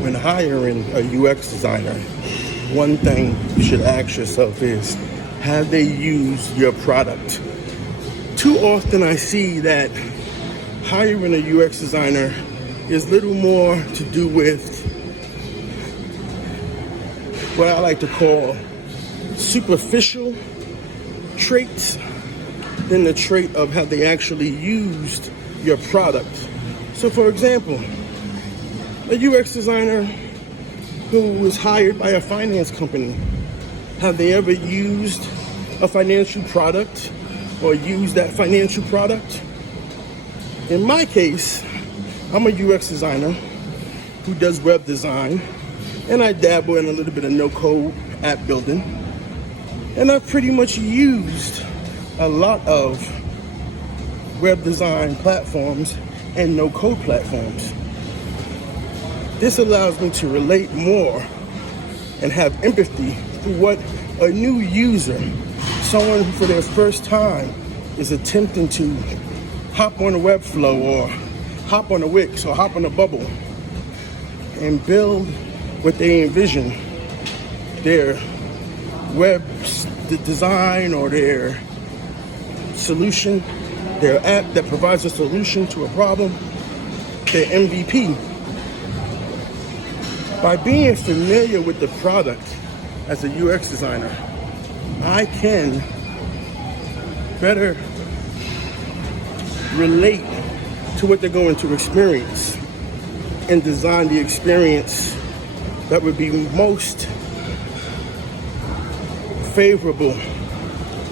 When hiring a UX designer, one thing you should ask yourself is, have they used your product? Too often I see that hiring a UX designer is little more to do with what I like to call superficial traits than the trait of how they actually used your product. So for example, a UX designer who was hired by a finance company, have they ever used a financial product or used that financial product? In my case, I'm a UX designer who does web design, and I dabble in a little bit of no-code app building. And I've pretty much used a lot of web design platforms and no-code platforms. This allows me to relate more and have empathy for what a new user, someone who for their first time is attempting to hop on a Webflow or hop on a Wix or hop on a Bubble and build what they envision, their web design or their solution, their app that provides a solution to a problem, their MVP. By being familiar with the product as a UX designer, I can better relate to what they're going to experience and design the experience that would be most favorable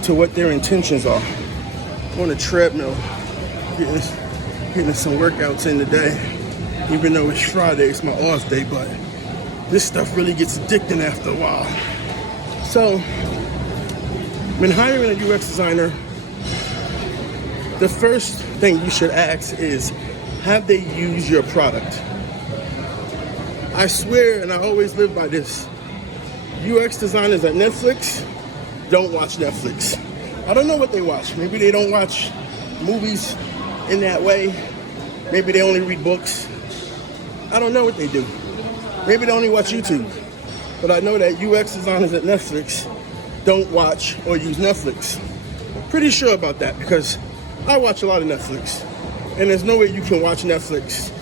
to what their intentions are. I'm on a treadmill, getting some workouts in today. Even though it's Friday, it's my off day, but this stuff really gets addicting after a while. So, when hiring a UX designer, the first thing you should ask is, have they used your product? I swear, and I always live by this, UX designers at Netflix don't watch Netflix. I don't know what they watch. Maybe they don't watch movies in that way. Maybe they only read books. I don't know what they do. Maybe they only watch YouTube. But I know that UX designers at Netflix don't watch or use Netflix. I'm pretty sure about that because I watch a lot of Netflix. And there's no way you can watch Netflix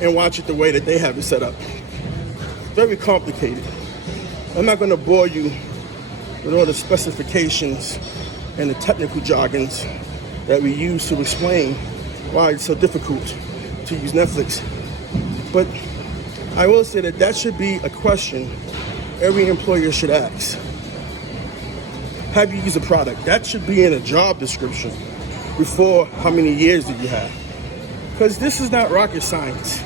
and watch it the way that they have it set up. It's very complicated. I'm not going to bore you with all the specifications and the technical jargons that we use to explain why it's so difficult to use Netflix. But I will say that that should be a question every employer should ask. Have you used a product? That should be in a job description before how many years did you have. Because this is not rocket science.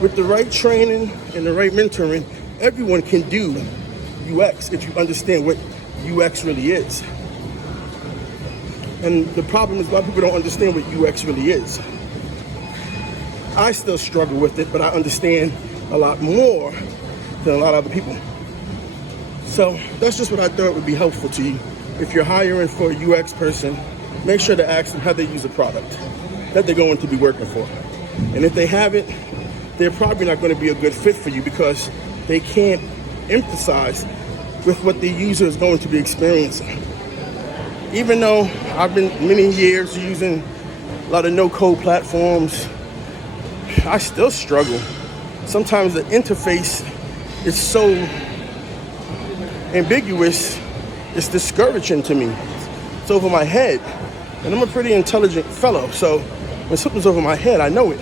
With the right training and the right mentoring, everyone can do UX if you understand what UX really is. And the problem is a lot of people don't understand what UX really is. I still struggle with it, but I understand a lot more than a lot of other people. So that's just what I thought would be helpful to you. If you're hiring for a UX person, make sure to ask them how they use a product that they're going to be working for. And if they haven't, they're probably not going to be a good fit for you because they can't emphasize with what the user is going to be experiencing. Even though I've been many years using a lot of no-code platforms, I still struggle. Sometimes the interface is so ambiguous, it's discouraging to me. It's over my head. And I'm a pretty intelligent fellow, so when something's over my head, I know it.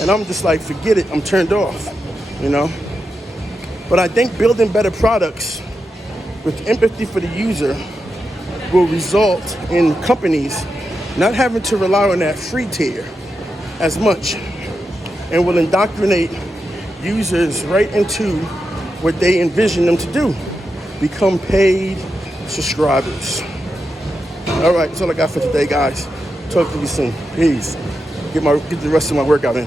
And I'm just like, forget it, I'm turned off, you know? But I think building better products with empathy for the user will result in companies not having to rely on that free tier as much and will indoctrinate users right into what they envision them to do, become paid subscribers. All right, that's all I got for today, guys. Talk to you soon. Peace. Get the rest of my workout in.